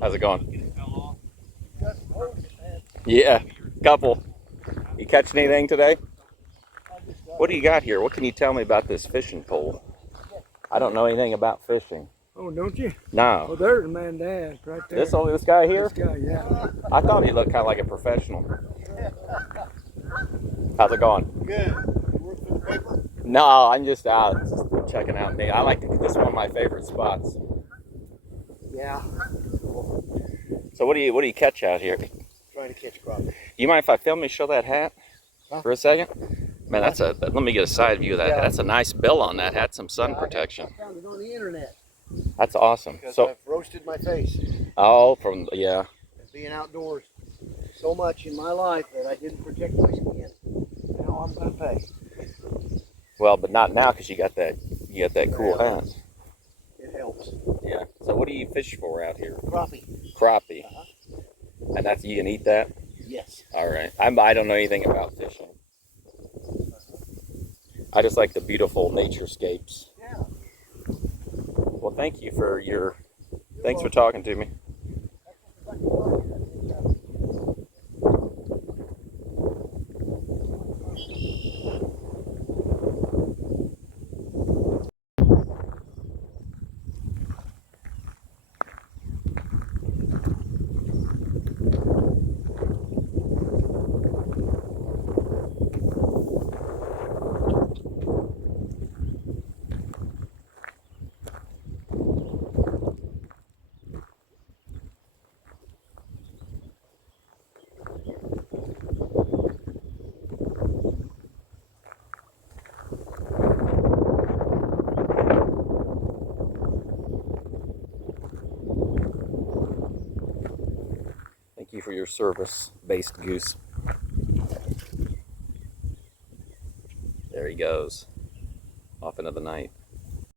How's it going? Yeah, couple. You catch anything today? What do you got here? What can you tell me about this fishing pole? I don't know anything about fishing. Oh, don't you? No. Well, there's a man dad right there. This guy here? This guy, yeah. I thought he looked kind of like a professional. How's it going? Good. You work for the paper? No, I'm just out checking out. I like this is one of my favorite spots. Yeah. So what do you catch out here? Trying to catch crawfish. You mind if I film me show that hat for a second? Man, let me get a side view of that. Yeah. That's a nice bill on that hat, some sun protection. I found it on the internet. That's awesome. Because So, I've roasted my face. oh, yeah. Being outdoors so much in my life that I didn't protect my skin. Now I'm gonna pay. Well, but not now because you got that cool hat. It helps. Yeah. So what do you fish for out here? Crappie. Crappie. And that's you can eat that? Yes. All right. I don't know anything about fishing. I just like the beautiful naturescapes. Yeah. Well, thank you for thanks for talking to me. Thank you for your service-based goose. There he goes, off into the night.